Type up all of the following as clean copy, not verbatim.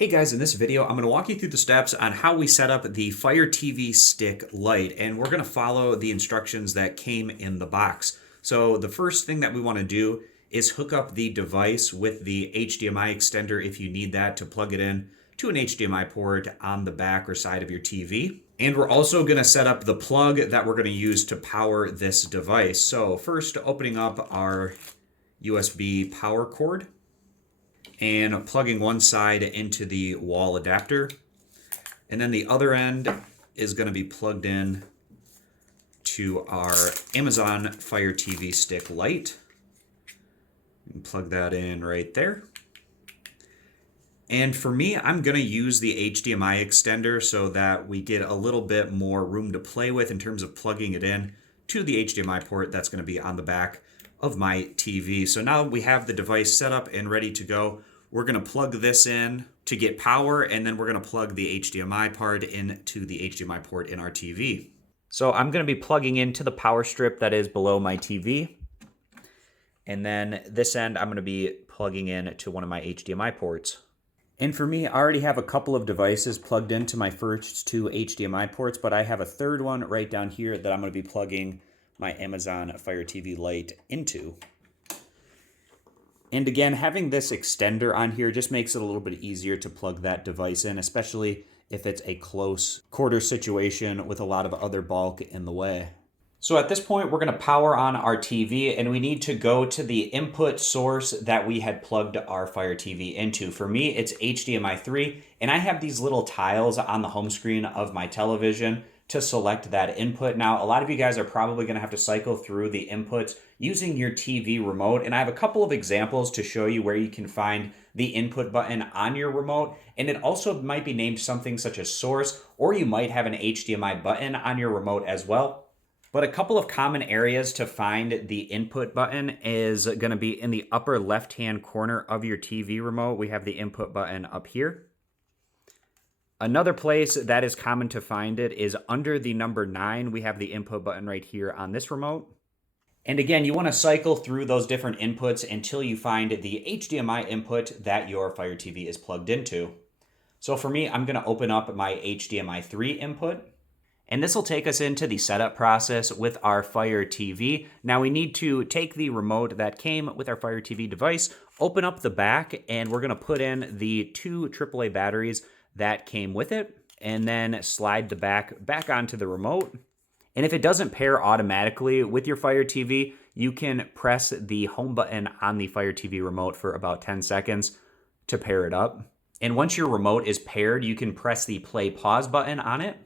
Hey guys, in this video, I'm going to walk you through the steps on how we set up the Fire TV Stick Lite, and we're going to follow the instructions that came in the box. So the first thing that we want to do is hook up the device with the HDMI extender if you need that to plug it in to an HDMI port on the back or side of your TV. And we're also going to set up the plug that we're going to use to power this device. So first, opening up our USB power cord and plugging one side into the wall adapter. And then the other end is going to be plugged in to our Amazon Fire TV Stick Lite. You can plug that in right there. And for me, I'm going to use the HDMI extender so that we get a little bit more room to play with in terms of plugging it in to the HDMI port that's going to be on the back of my TV. So now we have the device set up and ready to go. We're going to plug this in to get power, and then we're going to plug the HDMI part into the HDMI port in our TV. So I'm going to be plugging into the power strip that is below my TV. And then this end, I'm going to be plugging in to one of my HDMI ports. And for me, I already have a couple of devices plugged into my first two HDMI ports, but I have a third one right down here that I'm going to be plugging my Amazon Fire TV Lite into. And again, having this extender on here just makes it a little bit easier to plug that device in, especially if it's a close quarter situation with a lot of other bulk in the way. So at this point, we're going to power on our TV, and we need to go to the input source that we had plugged our Fire TV into. For me, it's HDMI 3, and I have these little tiles on the home screen of my television to select that input. Now, a lot of you guys are probably going to have to cycle through the inputs using your TV remote, and I have a couple of examples to show you where you can find the input button on your remote, and it also might be named something such as source, or you might have an HDMI button on your remote as well. But a couple of common areas to find the input button is going to be in the upper left-hand corner of your TV remote. We have the input button up here. Another place that is common to find it is under the number 9. We have the input button right here on this remote. And again, you want to cycle through those different inputs until you find the HDMI input that your Fire TV is plugged into. So for me, I'm going to open up my HDMI 3 input. And this will take us into the setup process with our Fire TV. Now we need to take the remote that came with our Fire TV device, open up the back, and we're going to put in the 2 AAA batteries that came with it, and then slide the back onto the remote. And if it doesn't pair automatically with your Fire TV, you can press the home button on the Fire TV remote for about 10 seconds to pair it up. And once your remote is paired, you can press the play pause button on it.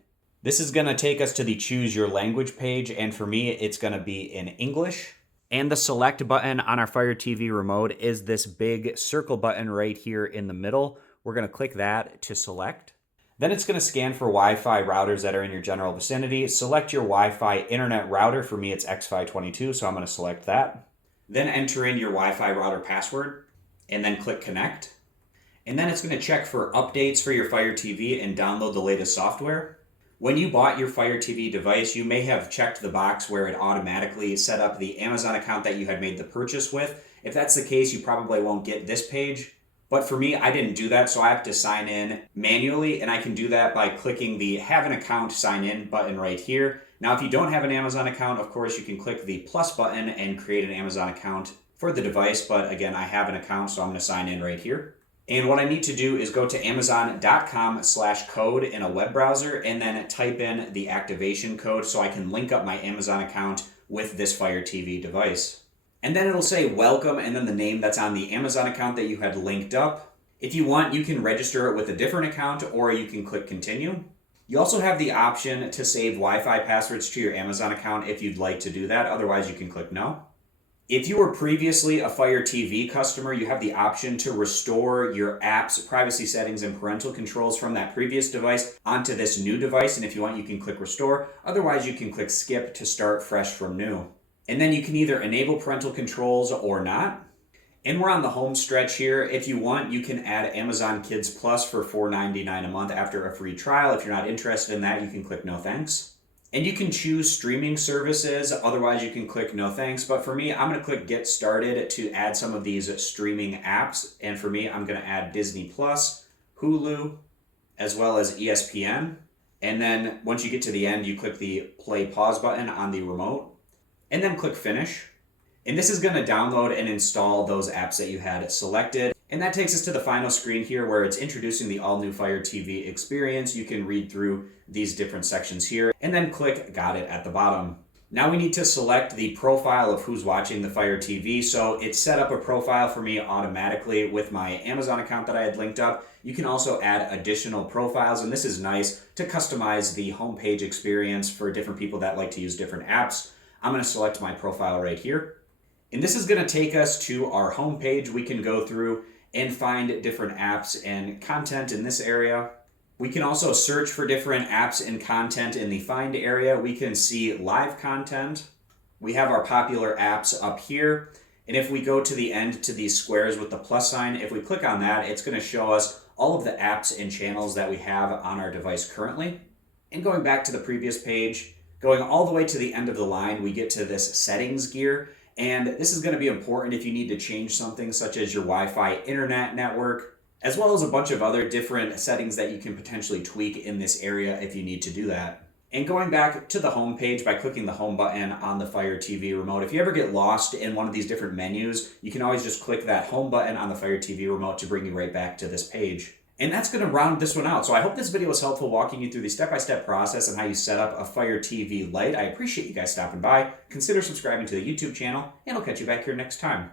This is going to take us to the choose your language page, and for me, it's going to be in English. And the select button on our Fire TV remote is this big circle button right here in the middle. We're going to click that to select. Then it's going to scan for Wi-Fi routers that are in your general vicinity. Select your Wi-Fi internet router. For me, it's X522, so I'm going to select that. Then enter in your Wi-Fi router password, and then click connect. And then it's going to check for updates for your Fire TV and download the latest software. When you bought your Fire TV device, you may have checked the box where it automatically set up the Amazon account that you had made the purchase with. If that's the case, you probably won't get this page. But for me, I didn't do that, so I have to sign in manually, and I can do that by clicking the Have an Account Sign In button right here. Now, if you don't have an Amazon account, of course, you can click the plus button and create an Amazon account for the device, but again, I have an account, so I'm going to sign in right here. And what I need to do is go to amazon.com/code in a web browser and then type in the activation code so I can link up my Amazon account with this Fire TV device. And then it'll say welcome and then the name that's on the Amazon account that you had linked up. If you want, you can register it with a different account or you can click continue. You also have the option to save Wi-Fi passwords to your Amazon account if you'd like to do that. Otherwise, you can click no. If you were previously a Fire TV customer, you have the option to restore your apps, privacy settings, and parental controls from that previous device onto this new device. And if you want, you can click restore. Otherwise, you can click skip to start fresh from new. And then you can either enable parental controls or not. And we're on the home stretch here. If you want, you can add Amazon Kids Plus for $4.99 a month after a free trial. If you're not interested in that, you can click no thanks. And you can choose streaming services. Otherwise, you can click no thanks. But for me, I'm going to click get started to add some of these streaming apps. And for me, I'm going to add Disney Plus, Hulu, as well as ESPN. And then once you get to the end, you click the play pause button on the remote and then click finish. And this is going to download and install those apps that you had selected. And that takes us to the final screen here where it's introducing the all new Fire TV experience. You can read through these different sections here and then click got it at the bottom. Now we need to select the profile of who's watching the Fire TV. So it set up a profile for me automatically with my Amazon account that I had linked up. You can also add additional profiles, and this is nice to customize the homepage experience for different people that like to use different apps. I'm going to select my profile right here. And this is going to take us to our homepage. We can go through and find different apps and content in this area. We can also search for different apps and content in the find area. We can see live content. We have our popular apps up here. And if we go to the end to these squares with the plus sign, if we click on that, it's going to show us all of the apps and channels that we have on our device currently. And going back to the previous page, going all the way to the end of the line, we get to this settings gear. And this is going to be important if you need to change something such as your Wi-Fi internet network, as well as a bunch of other different settings that you can potentially tweak in this area if you need to do that. And going back to the home page by clicking the home button on the Fire TV remote, if you ever get lost in one of these different menus, you can always just click that home button on the Fire TV remote to bring you right back to this page. And that's going to round this one out. So I hope this video was helpful walking you through the step-by-step process on how you set up a Fire TV Lite. I appreciate you guys stopping by. Consider subscribing to the YouTube channel, and I'll catch you back here next time.